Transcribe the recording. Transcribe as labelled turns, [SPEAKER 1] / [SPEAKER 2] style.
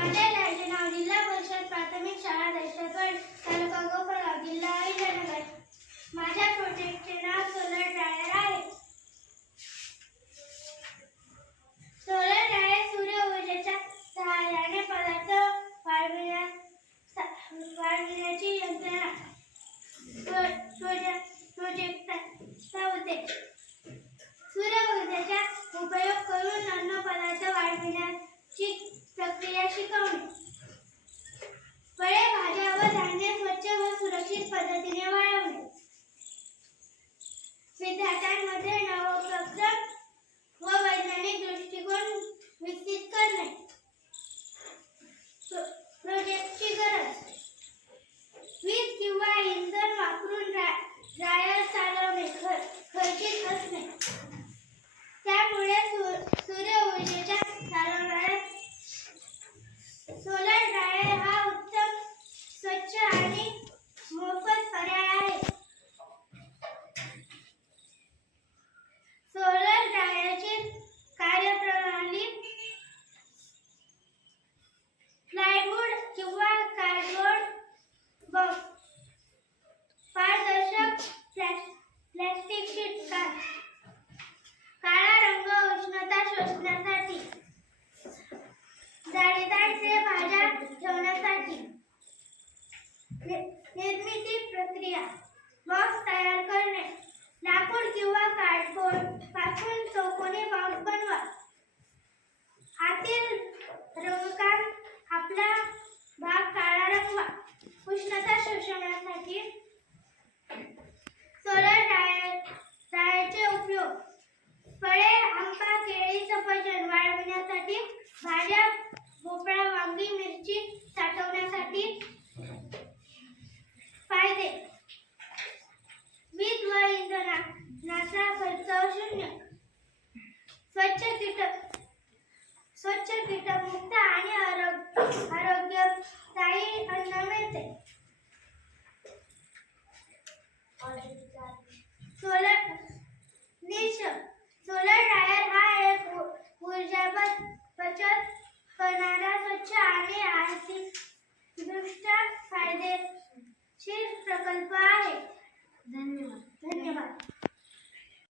[SPEAKER 1] माझ्या गावचे नाव जिल्हा परिषद प्राथमिक शाळा दशगड तालुका गोपळगाव जिल्हा अहिल्यानगर माझ्या प्रोजेक्टचे नाव सोलर ड्रायर आहे. सोलर ड्रायर सूर्य ऊर्जेच्या सहाय्याने पदार्थ वाळविण्या वाळविण्याची यंत्रणा प्रोजेक्ट प्रोजेक्टचा उद्देश निर्मिती प्रक्रिया. बॉक्स तयार करणे. लाकूड किंवा कार्डबोर्डपासून चौकोनी बॉक्स बनवा. आतील रंगकाम आपला भाग काळा रंगवा. उष्णता शोषण्यासाठी सोलर डायचे उपयोग. फळे आंबा केळी सफरचंद वाढवण्यासाठी भाज्या स्वच्छ कीटक स्वच्छ कीटक मुक्त आणि आरोग्य आरोग्यदायी अन्न मिळते. सोलर निश सोलर टायर हा एक ऊर्जा बचत करणारा स्वच्छ आणि आर्थिक दृष्ट्या फायदे